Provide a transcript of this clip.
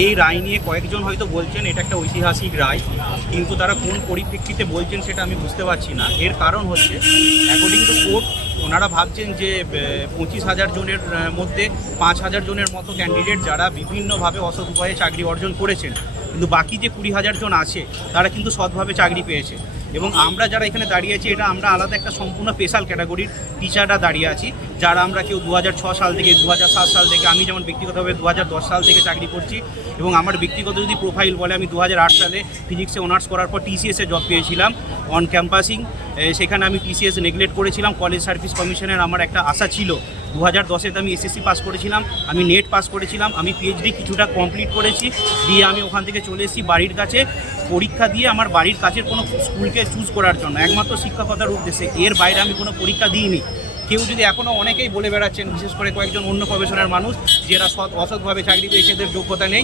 এই রায় নিয়ে কয়েকজন হয়তো বলছেন এটা একটা ঐতিহাসিক রায়, কিন্তু তারা কোন পরিপ্রেক্ষিতে বলছেন সেটা আমি বুঝতে পারছি না। এর কারণ হচ্ছে অ্যাকর্ডিং টু কোর্ট ওনারা ভাবছেন যে 25,000 জনের মধ্যে 5,000 জনের মতো ক্যান্ডিডেট যারা বিভিন্নভাবে অসৎ উপায়ে চাকরি অর্জন করেছেন, কিন্তু বাকি যে 20,000 জন আছে তারা কিন্তু সৎভাবে চাকরি পেয়েছে। এবং আমরা যারা এখানে দাঁড়িয়ে আছি এটা আমরা আলাদা একটা সম্পূর্ণ স্পেশাল ক্যাটাগরির টিচাররা দাঁড়িয়ে আছি, যারা আমরা কেউ 2006 সাল থেকে 2007 সাল থেকে, আমি যেমন ব্যক্তিগতভাবে 2010 সাল থেকে চাকরি করছি। এবং আমার ব্যক্তিগত যদি প্রোফাইল বলে, আমি 2008 সালে ফিজিক্সে অনার্স করার পর টিসিএসে জব পেয়েছিলাম অন ক্যাম্পাসিং। সেখানে আমি টিসিএস নেগলেক্ট করেছিলাম। কলেজ সার্ভিস কমিশনের আমার একটা আশা ছিল। 2010-এ আমি এসএসসি পাস করেছিলাম, আমি নেট পাস করেছিলাম, আমি পিএইচডি কিছুটা কমপ্লিট করেছি, দিয়ে আমি ওখান থেকে চলে এসেছি বাড়ির কাছে পরীক্ষা দিয়ে আমার বাড়ির কাছের কোনো স্কুলকে চুজ করার জন্য, একমাত্র শিক্ষকতার উদ্দেশ্যে। এর বাইরে আমি কোনো পরীক্ষা দিইনি। কেউ যদি এখনও অনেকেই বলে বেড়াচ্ছেন, বিশেষ করে কয়েকজন অন্য প্রফেশনের মানুষ, যারা অসৎভাবে চাকরি পেয়েছে, এদের যোগ্যতা নেই,